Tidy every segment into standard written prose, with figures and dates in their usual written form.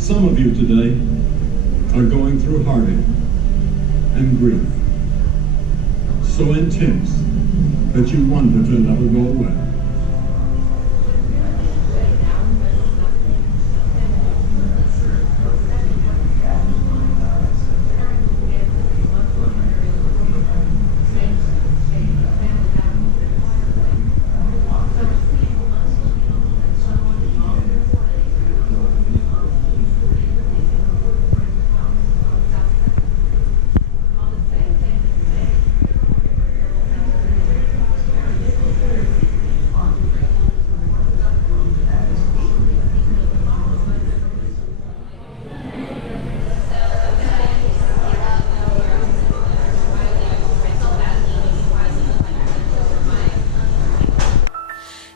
Some of you today are going through heartache and grief so intense that you wonder if it'll never go away.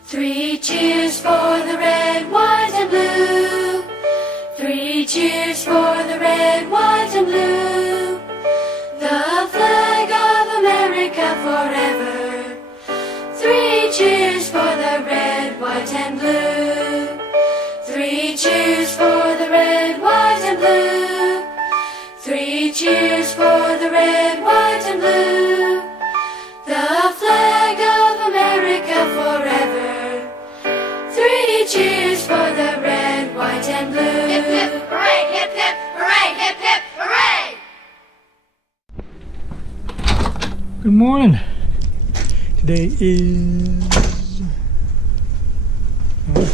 Three cheers for the red, white, and blue. Three cheers for the red, white, and blue. The flag of America forever. Three cheers for the red, white, and blue. Three cheers for the red, white, and blue. Three cheers for the red, white, and blue. The flag of America forever. Three cheers for the red, white, and blue. Hip, hip, hooray, hip, hip, hooray, hip, hip, hooray! Good morning. Today is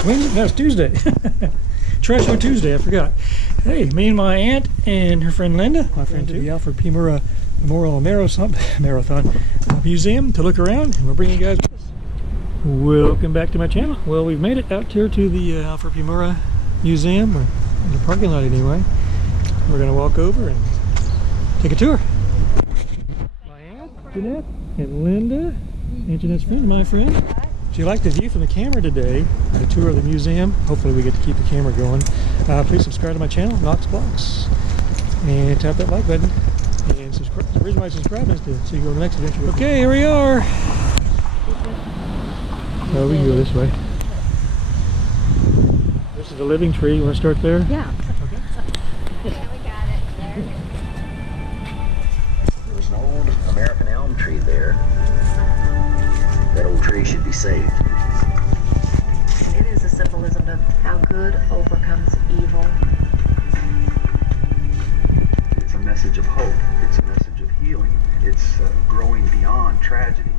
Wednesday? No, it's Tuesday. Trash Show Tuesday, I forgot. Hey, me and my aunt and her friend Linda, my friend too, the Alfred P. Murrah Memorial Marathon Museum to look around, and we'll bring you guys with us. Welcome back to my channel. Well, we've made it out here to the Alfred P. Murrah Museum, or in the parking lot anyway. We're going to walk over and take a tour. My aunt, Jeanette, and Linda, Aunt Jeanette's friend, my friend. She liked the view from the camera today, the tour of the museum. Hopefully we get to keep the camera going. Please subscribe to my channel, Knox Blocks, and tap that like button. And subscribe. The reason why I subscribe is to so you go to the next adventure. Okay, here we are. Oh, we can go this way. This is the living tree. You want to start there? Yeah. Okay. Yeah, we got it. There. There was an old American elm tree there. That old tree should be saved. It is a symbolism of how good overcomes evil. It's a message of hope. It's a message of healing. It's growing beyond tragedy.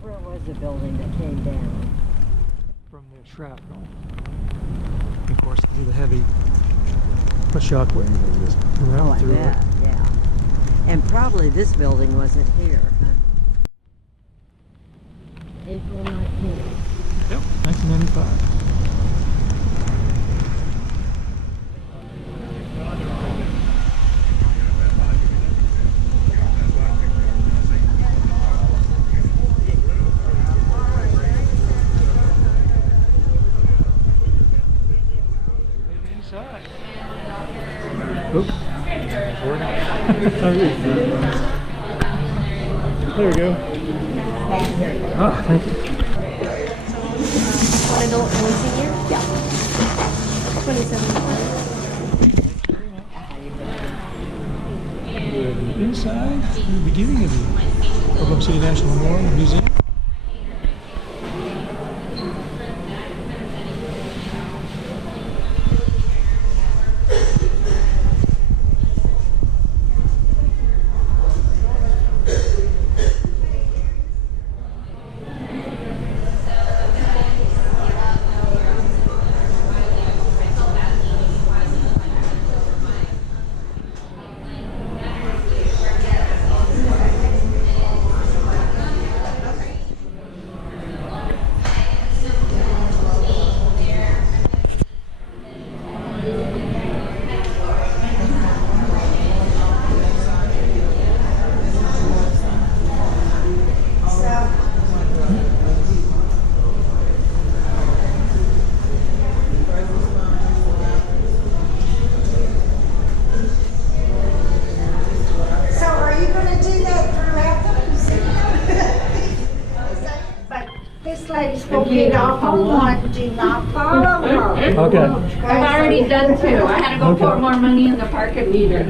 Where was the building that came down? From the shrapnel. Of course, do the heavy shockwave that just around Like through that, yeah. And probably this building wasn't here, huh? April 19th. Yep, 1995. Oops. There we go. Ah, thank you. One adult and one senior? Yeah. 27. inside the beginning of the Oklahoma City National Memorial Museum. So are you gonna do that throughout the museum? But this lady's gonna get off on one, do not follow her. Okay. I've already done two. I had to go Okay. pour more money in the parking meter.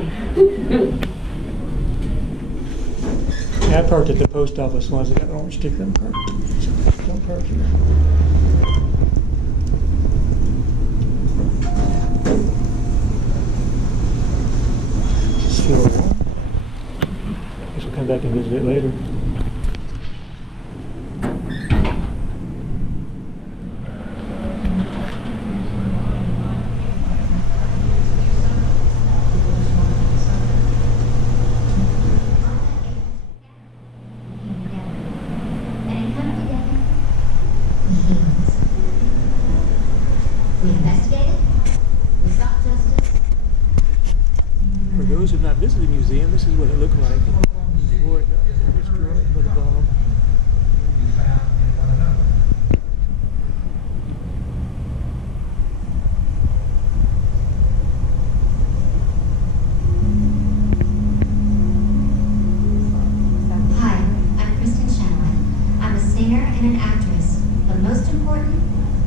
I parked at the post office once. I got an orange sticker on the car. So don't park here. This is floor one. Guess we'll come back and visit it later. And come together, we healed. We investigated, we sought justice. For those who have not visited the museum, this is what it looked like before it got destroyed by the bomb. Hi, I'm Kristen Shenley. I'm a singer and an actress, but most important,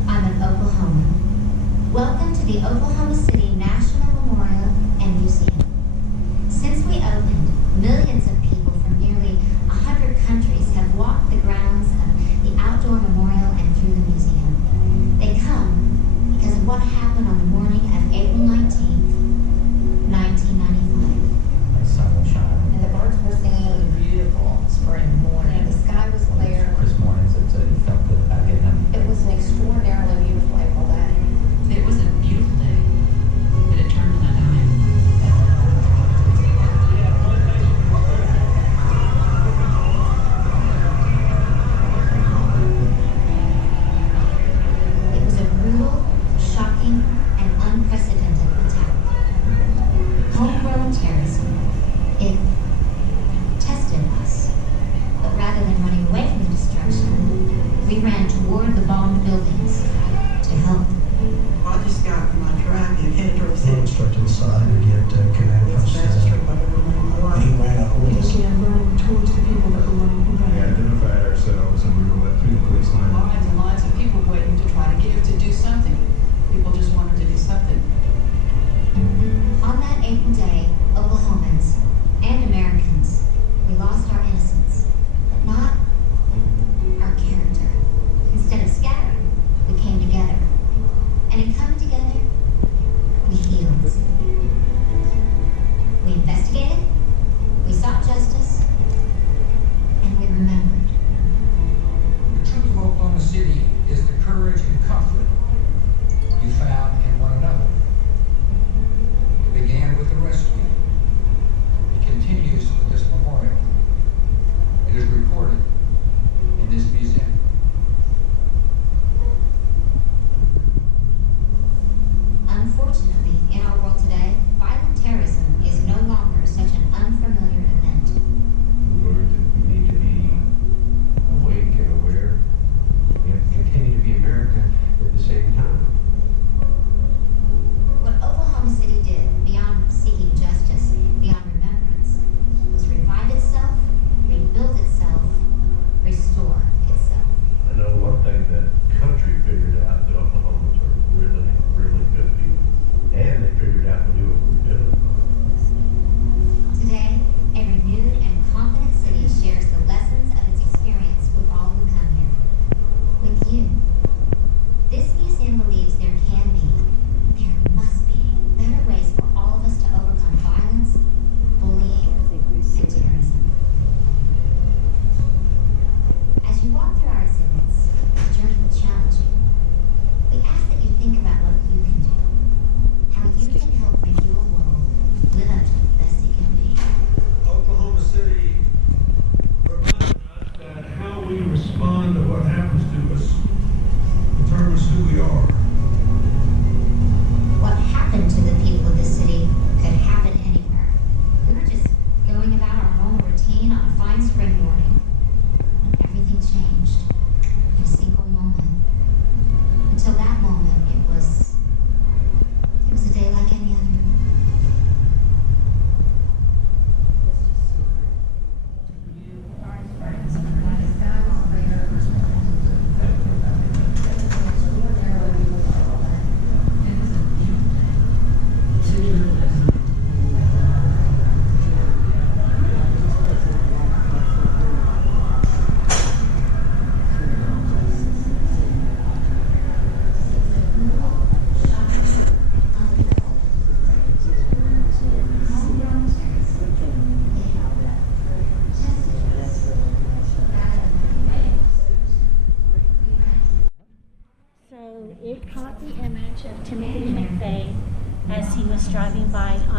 I'm an Oklahoman. Welcome to the Oklahoma City National Memorial and Museum. Since we opened, millions of people from nearly 100 countries have walked the grounds of the outdoor memorial and through the museum. They come because of what happened on the morning of April 19th, 1995. And the birds were singing, it was beautiful spring morning. The sky was clear. Chris mornings, it felt good about getting them. It was an extraordinarily beautiful April day. It was a beautiful day, but it turned on a dime. It was a brutal, shocking, and unprecedented attack. Homegrown terrorism. It tested us. But rather than running away from the destruction, we ran toward the bombed buildings to help. I just got in my truck and headed toward the city. Struck inside to get command It's the fastest trip I've ever run in my life. He ran up with us. And run towards the people that were running We away. identified ourselves and we were let through the police line. Lines and lines of people waiting to try to get him to do something. People just wanted to do something. On that April day, Oklahomans and Americans, we lost our innocence, but not our character. Instead of scattering, we came together. And in coming together, we healed. We investigated, we sought justice, and we remembered. The truth of Oklahoma City is the courage and comfort you found in one another. It began with the rescue. It continues with this memorial. It is recorded in this museum. Unfortunately, in our world today, violent terrorism is no longer such an unfamiliar event. We learned that we need to be awake and aware. We have to continue to be America at the same time. What Oklahoma City did, beyond seeking justice,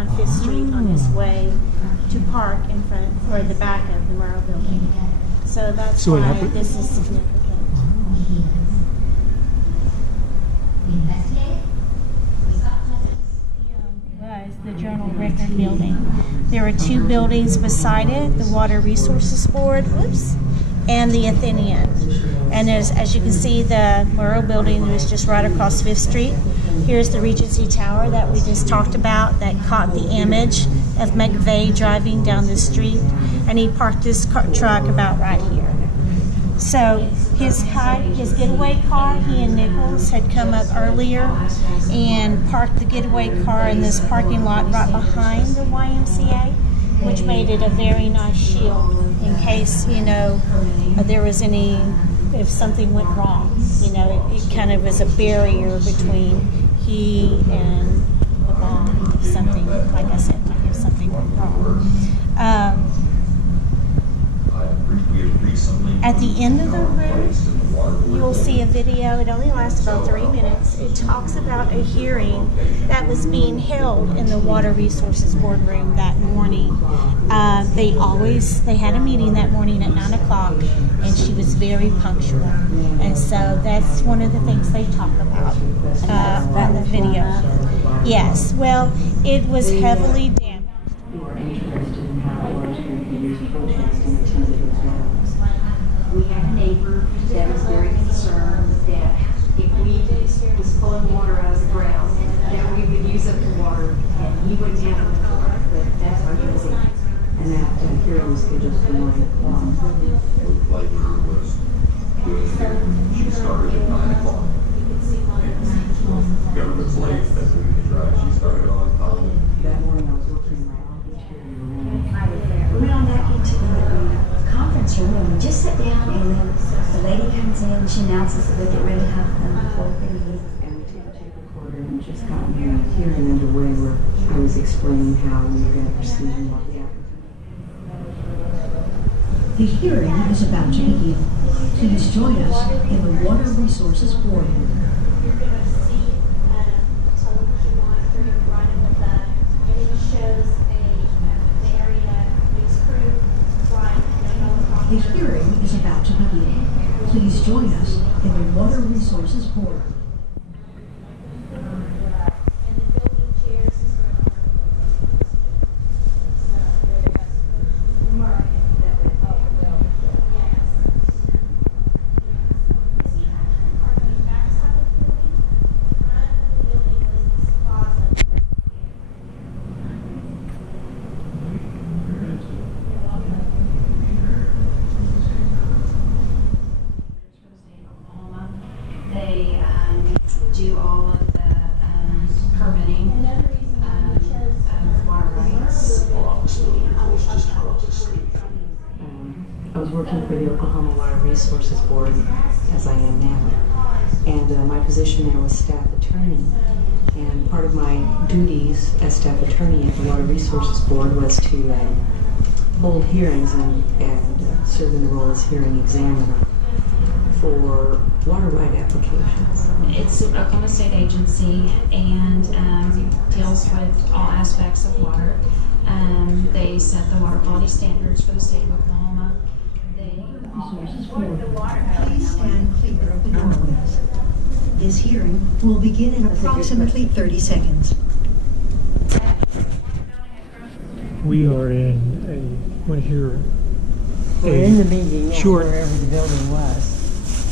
down 5th Street on his way to park in front or the back of the Murrah building. So that's So what why happened? this is significant. Was the Journal Record building. There were 2 buildings beside it, the Water Resources Board, and the Athenian. And as you can see, the Murrah building was just right across 5th Street. Here's the Regency Tower that we just talked about that caught the image of McVeigh driving down the street, and he parked his truck about right here. So his getaway car, he and Nichols had come up earlier and parked the getaway car in this parking lot right behind the YMCA, which made it a very nice shield in case, there was if something went wrong. It kind of was a barrier between he and the bomb if something, like I said, if something went wrong. At the end of the room, you'll see a video. It only lasts about 3 minutes. It talks about a hearing that was being held in the Water Resources Boardroom that morning. They had a meeting that morning at 9 o'clock, and she was very punctual. And so that's one of the things they talk about in the video. Yes, well, it was heavily damaged. We had a neighbor that was very concerned that if we was pulling water out of the ground, that we would use up the water and he wouldn't have enough water, but that's what he was in. And that hearing was scheduled for 9 o'clock. Like her was doing here. She started at 9 o'clock. Government's late, that's when we tried. She started on time. That morning I was working in my office here in the room. I was there. We went on back into the conference room and we just sat down, and then the lady comes in and she announces that they get ready to have the floor meeting. And we took a tape recorder and just got a hearing underway where I was explaining how we were going to proceed and what the applicant. The hearing is about to begin. Please join us in the Water Resources Board. You're going to see a television monitor in front of the image shows the area news crew flying. The hearing is about to begin. Please join us in the Water Resources Board. They do all of the permitting of water rights. I was working for the Oklahoma Water Resources Board, as I am now, and my position there was staff attorney. And part of my duties as staff attorney at the Water Resources Board was to hold hearings and serve in the role as hearing examiner for water right applications. It's an Oklahoma State agency and deals with all aspects of water. They set the water quality standards for the state of Oklahoma. Please stand clear of the doorways. This hearing will begin in approximately 30 seconds. We are want to hear We're in the meeting short wherever the building was.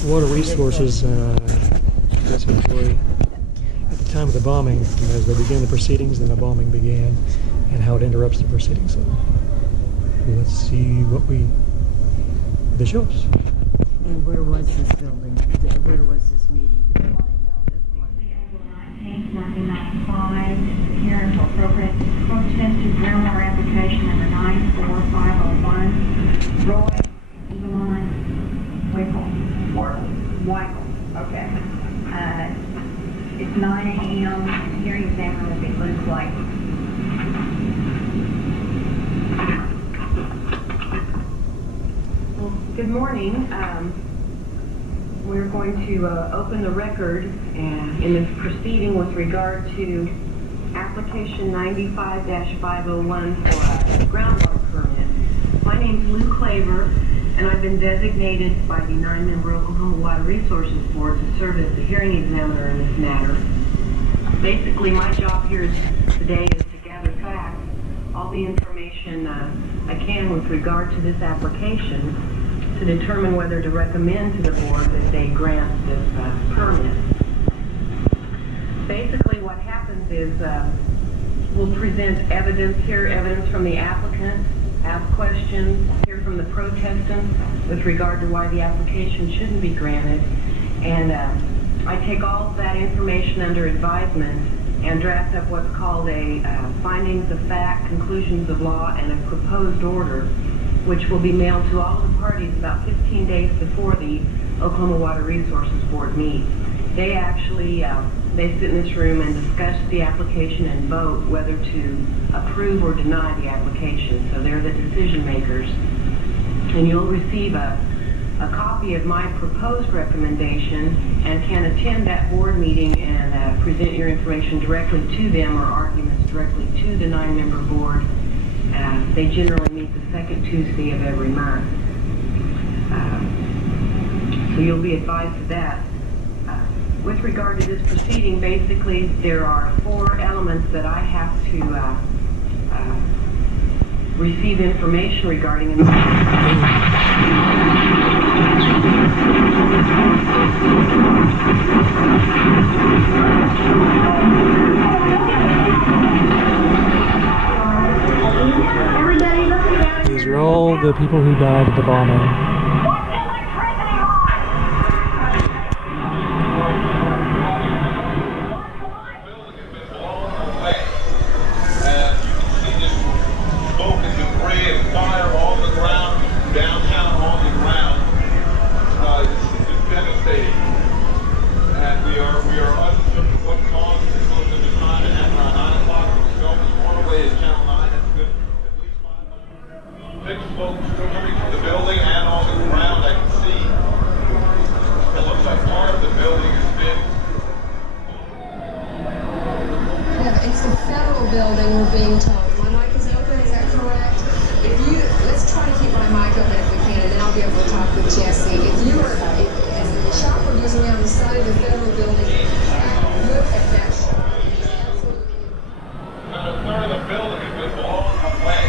Water Resources employee at the time of the bombing, as they began the proceedings, then the bombing began, and how it interrupts the proceedings. So let's see what they show us. And where was this building? Where was this meeting? The building. 1995, hearing for appropriate protest to groundwater application number 94501, Roy Eveline Weichel. Okay. It's 9 a.m. Hearing examiner will be Liz White. Well, good morning. We're going to open the record and in this proceeding with regard to application 95-501 for a groundwater permit. My name's Lou Claver, and I've been designated by the 9-member Oklahoma Water Resources Board to serve as the hearing examiner in this matter. Basically, my job here today is to gather facts, all the information I can with regard to this application, to determine whether to recommend to the board that they grant this permit. Basically, what happens is we'll present evidence here, evidence from the applicant, ask questions, hear from the protestants with regard to why the application shouldn't be granted, and I take all of that information under advisement and draft up what's called a findings of fact, conclusions of law, and a proposed order, which will be mailed to all the parties about 15 days before the Oklahoma Water Resources Board meets. They actually they sit in this room and discuss the application and vote whether to approve or deny the application. So they're the decision makers. And you'll receive a copy of my proposed recommendation and can attend that board meeting and present your information directly to them or arguments directly to the 9-member board. They generally meet the second Tuesday of every month. So you'll be advised of that. With regard to this proceeding, basically there are 4 elements that I have to receive information regarding. These are all the people who died at the bombing. It's a federal building, we're being told. My mic is open, is that correct? Let's try to keep my mic open if we can, and then I'll be able to talk with Jesse. If as the chopper goes around the side of the federal building, look at that shot. It's absolutely. About a third of the building has been blown away.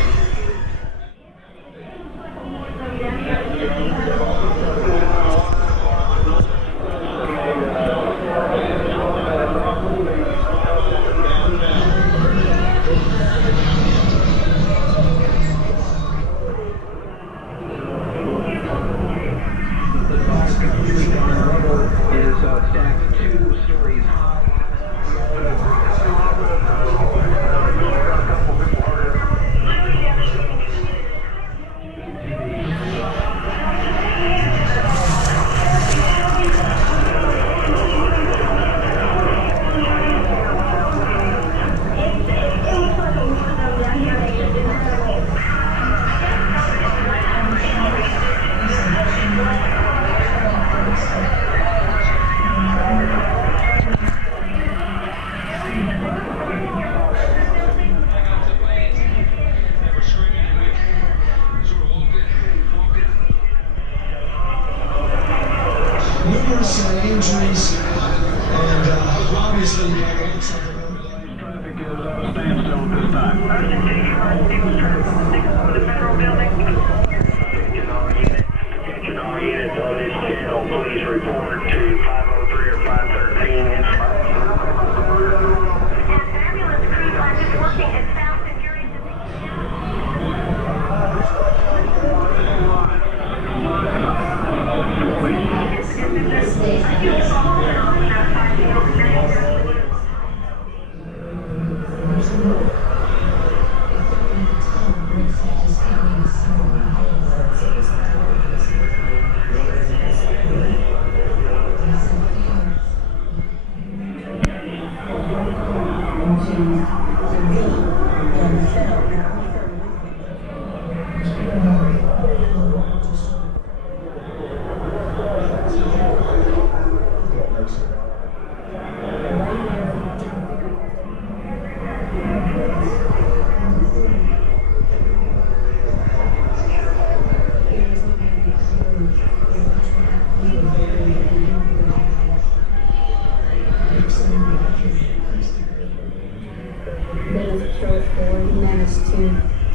Numerous injuries, and obviously, traffic is standstill at this time. The federal building. Attention all units on this channel, please report to 503 or 513. Ambulance crews are just working and found injuries. to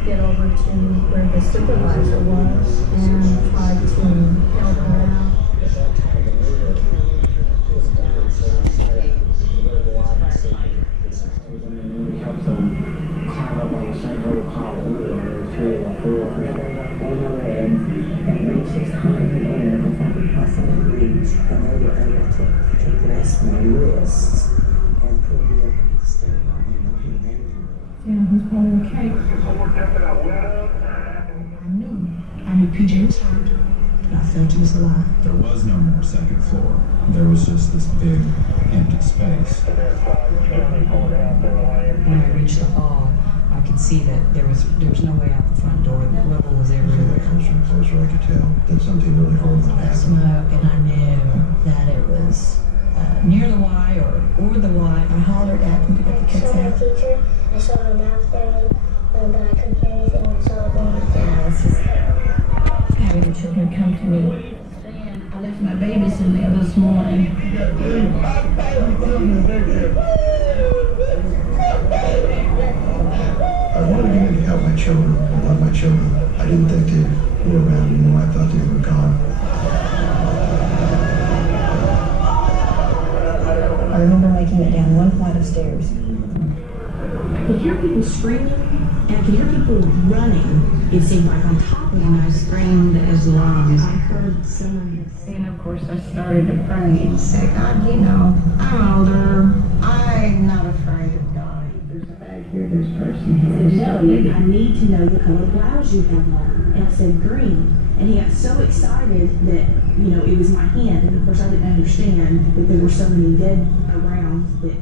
get over to where the supervisor was and tried to help her out. We helped them climb up on the same little pile of wood, and there were 3 or 4 of them on the red and reached as high in the air as I could possibly reach, and they were able to grasp my wrists and pull me up and stay on me. Yeah, he's probably okay. I knew. I knew PJ was hurt, but I felt he was alive. There was no more second floor. There was just this big empty space. When I reached the hall, I could see that there was no way out the front door. The rubble was everywhere. Closer and closer, I could tell that something really horrible had happened. Smoke, and I knew that it was near the Y or the Y. I hollered at them to get the kids out. Teacher, I saw her downstairs, but I couldn't hear anything, and so I went down. I was just Having the children come to me. I left my babies in there this morning. I wanted to get in to help my children. I love my children. I didn't think they were around anymore. I thought they were gone. I remember making it down one flight of stairs. I could hear people screaming, and I could hear people running. It seemed like on top of me, and I screamed as loud as I heard someone. And of course I started to pray and say, God, you know, I'm older. I'm not afraid of dying. There's a bag here, there's a person here. No, I need to know the color blouse you have on. And I said green. And he got so excited that, you know, it was my hand. And of course I didn't understand that there were so many dead around that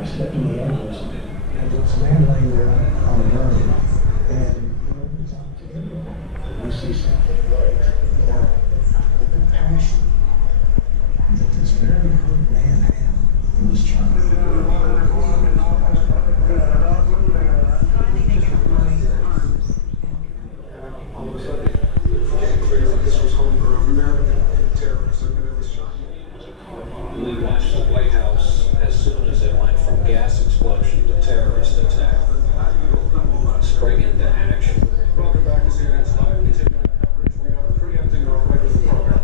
I stepped in the ambulance, and there was a man laying there on the ground, and he opens up to him. We see something now, the compassion that this very hurt man had for this child. All of a sudden, it became clear that this was homegrown American terrorism, and it was shocking. We watched the White House as soon as it went from gas explosion to terrorist attack. Spring into action. Welcome back to CNN's Live. Continuing the coverage, we are preempting our way with the program.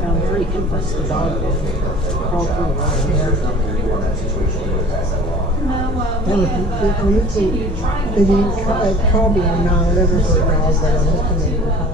Found 3 infants, the dog crawled through the They didn't call me on 9/11 for a dog, but I'm looking at the call.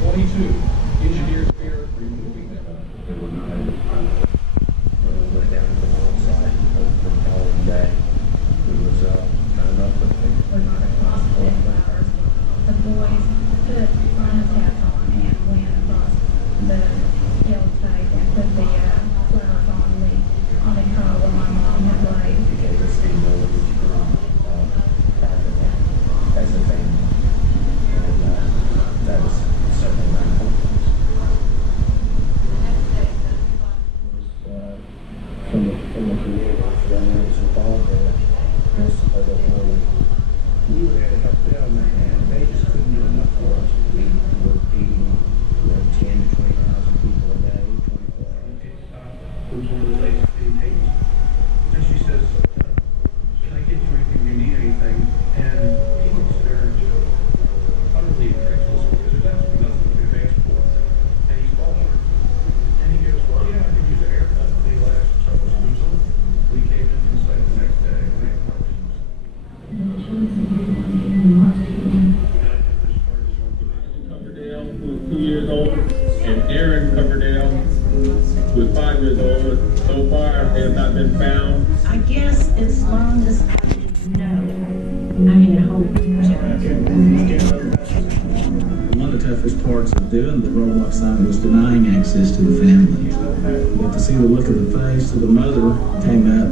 22, engineers fear removing them. They were not able to find them. When we went down to the mine site the following day, it was kind of up, but they were not across the hours. The boys put final caps on and went across the yellow tape and put the flowers on the car where my mom had laid. It gave us the ability to privately as a family. And that was certainly not important. From the community that was involved in it, most of the whole, we were there to help them, and they just couldn't do enough for us. We were feeding 10 to 20,000 people a day, 24 hours. It was one of the ladies being taken. And she says, can I get you anything, you need anything? And he looks there utterly incredulous because there's absolutely nothing to advance for. And he's bald. And he goes, well, yeah, I could use a haircut. And he laughs and starts to lose. We came in from site the next day and we had questions. Coverdale, who was 2 years old, and Aaron Coverdale, who was 5 years old. So far, they have not been found. I guess as long as I know, I can hope. One of the toughest parts of doing the roll-up sign was denying access to the family. But to see the look of the face of the mother came up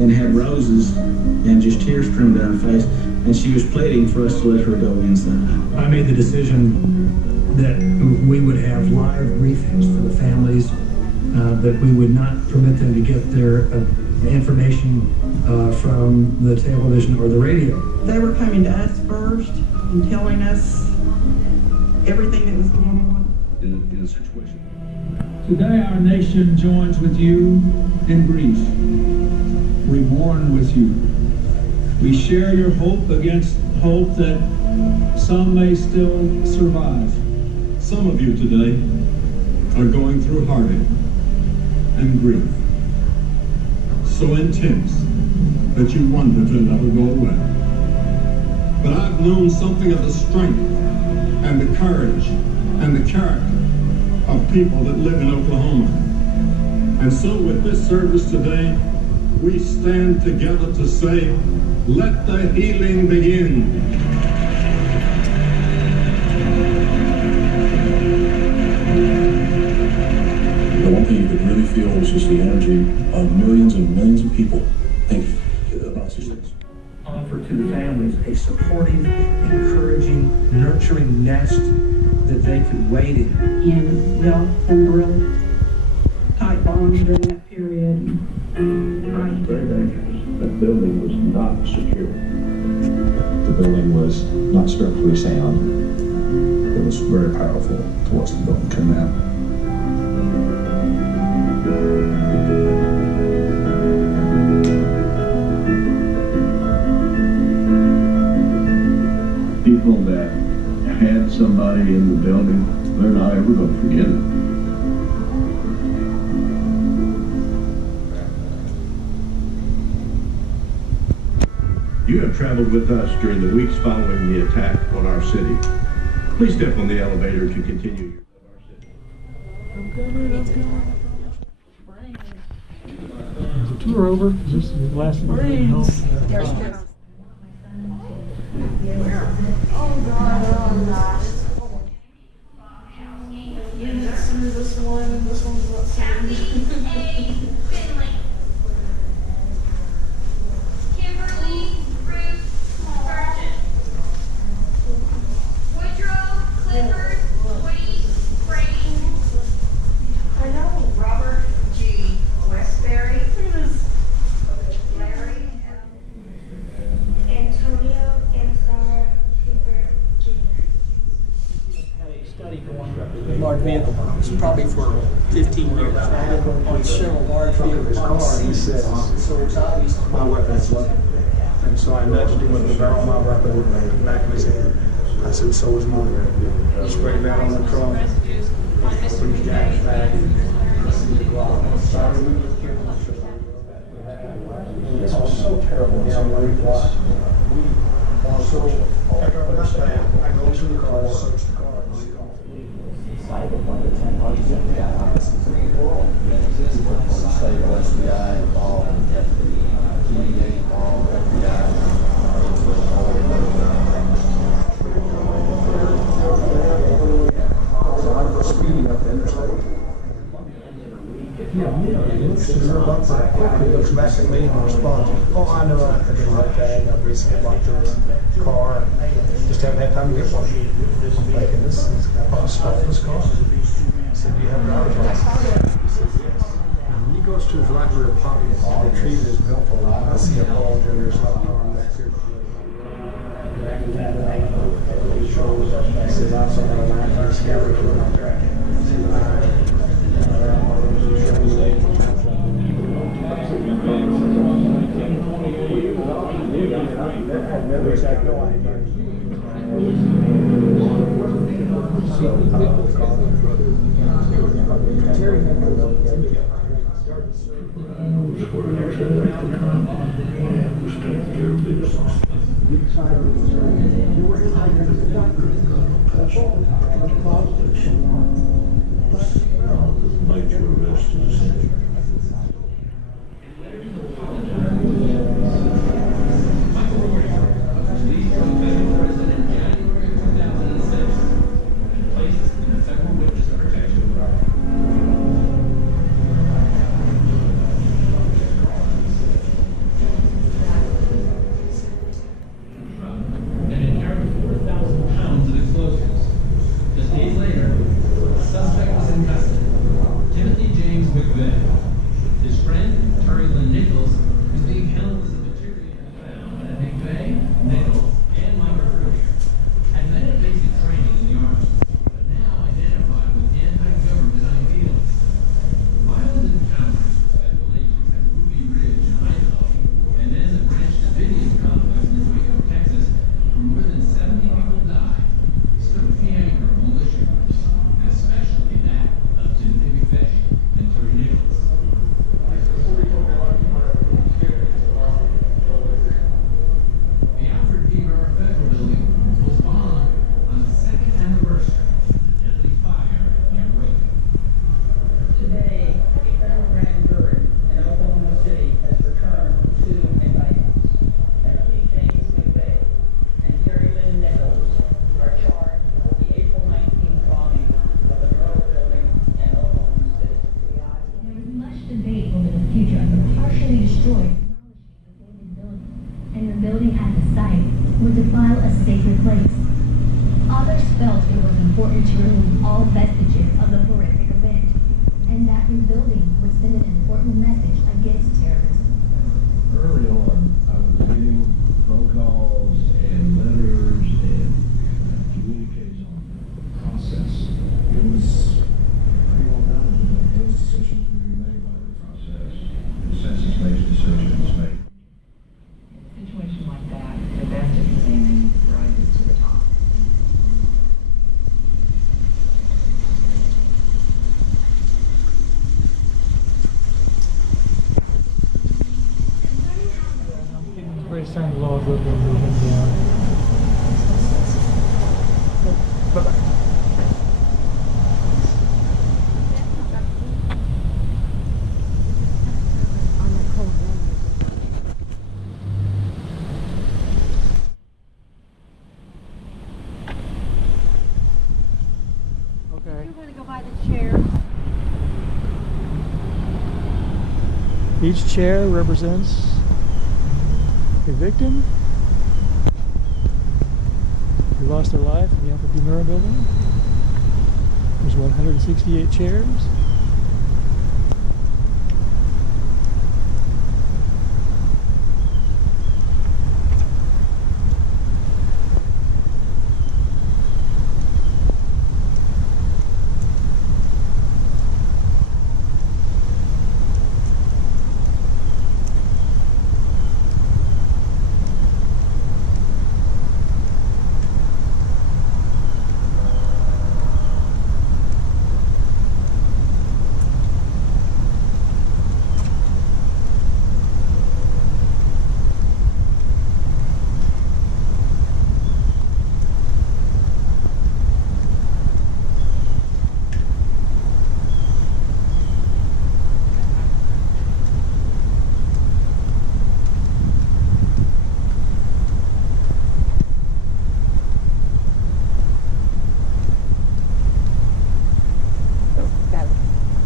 and had roses and just tears streamed down her face, and she was pleading for us to let her go inside. I made the decision that we would have live briefings for the families, that we would not permit them to get their information from the television or the radio. They were coming to us first and telling us everything that was going on. In a situation. Today, our nation joins with you in grief. We mourn with you. We share your hope against hope that some may still survive. Some of you today are going through heartache and grief so intense that you wonder if it'll never go away. But I've known something of the strength and the courage and the character of people that live in Oklahoma. And so with this service today, we stand together to say, let the healing begin. The one thing you could really feel was just the energy of millions and millions of people thinking about these things. Offer to the families a supportive, encouraging, nurturing nest that they could wait in. And we all formed a real tight bond during that period. Very dangerous. That building was not secure. The building was not structurally sound. It was very powerful to watch the building come out. People that had somebody in the building, they're not ever going to forget it. You have traveled with us during the weeks following the attack on our city. Please step on the elevator to continue your Is the tour over? Is this the last one? No. Oh God. Yeah, this one's about same. Kimberly Ruth Sargent. Woodrow Clifford Woody Brady. I know. Robert G. Westbury. Larry. Antonio Anzar Cooper Jr. Had a study going with large vehicle bombs, probably for 15 years, on several large vehicle bombs. He said, So it's obvious. my weapon is loaded. And so I nudged him with the barrel of my weapon in the back of his head. I said, so is mine. He sprayed that on the truck. Put his gas bag. This was so terrible. It's unbelievable. So, after I understand, I go to the car, search the car, He looks back at me and responds, oh, I know I could do that tag, I've recently bought this car, just haven't had time to get one. I'm thinking, this is a spotless car. I said, do you have a driver's license? He said, yes. And he goes to his right rear pocket to retrieve his billfold. I see a bulge in there, so I'm going back here. He says, I saw the line to the scabbard for my track. Each chair represents a victim who lost their life in the Alfred Murrah building. There's 168 chairs.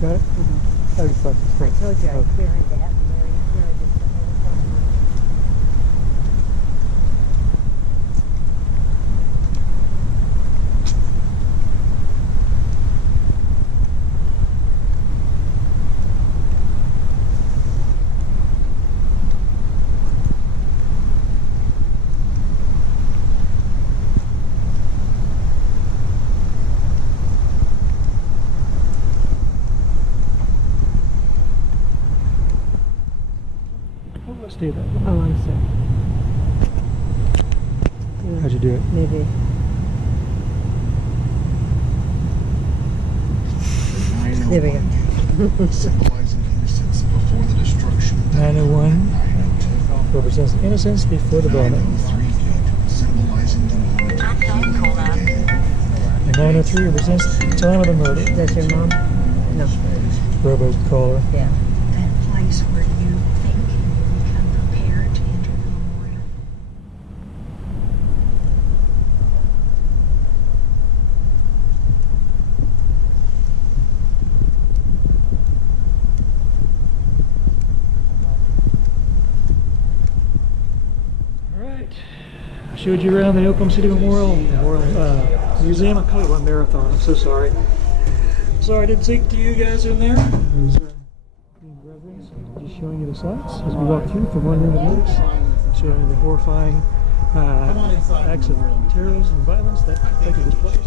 Got it? Mm-hmm. I just thought this great. told you I carried that, and Mary carried it the whole time. Oh, let's do that. Oh, I'm sorry. How'd you do it? Maybe. There we go. Symbolizing innocence before the destruction. 901 represents innocence before the bombing. 903 symbolizing the moment. And 903 represents the time of the murder. That's your mom? No. Robocaller. Yeah. That place where you think you become prepared to enter the memorial. Alright. I showed you around the Oklahoma City Memorial Museum. I called it one marathon. I'm so sorry. Sorry I didn't speak to you guys in there. It was, just showing you the sights as we walk through from one room to the next, showing you the horrifying acts of terrorism and violence that affected this place.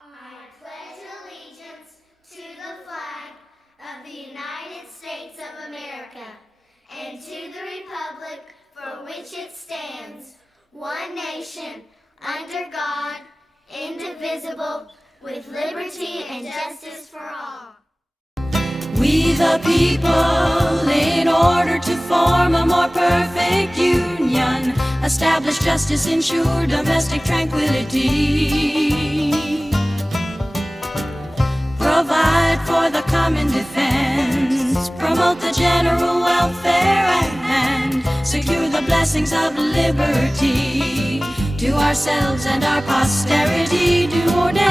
I pledge allegiance to the flag of the United States of America and to the republic for which it stands, one nation, under God, indivisible, with liberty and justice for all. We the people, in order to form a more perfect union, establish justice, ensure domestic tranquility, provide for the common defense, promote the general welfare, and secure the blessings of liberty to ourselves and our posterity, do ordain